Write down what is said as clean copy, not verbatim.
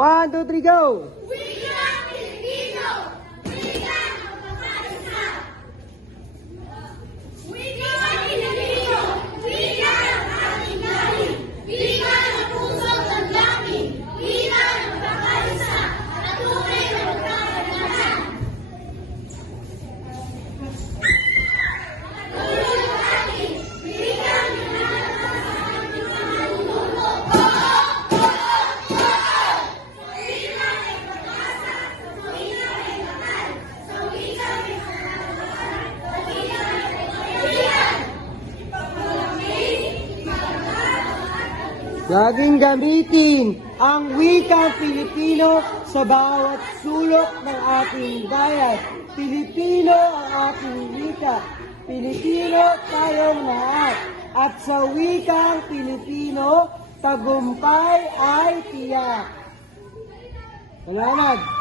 1, 2, 3, go! Wikang Pilipino! Wikang magkakaisa! Wikang Pilipino! Wikang ang ating galing! Wikang ang pusong damdamin! Wikang ang magkakaisa! At tunay na magkakagalahan! Tulong atin! Wikang minalakas sa ating mga ninuno! Laging gamitin ang wikang Pilipino sa bawat sulok ng ating bayan. Pilipino ang ating wika. Pilipino tayong lahat. At sa wikang Pilipino, tagumpay ay tiyak. Salamat!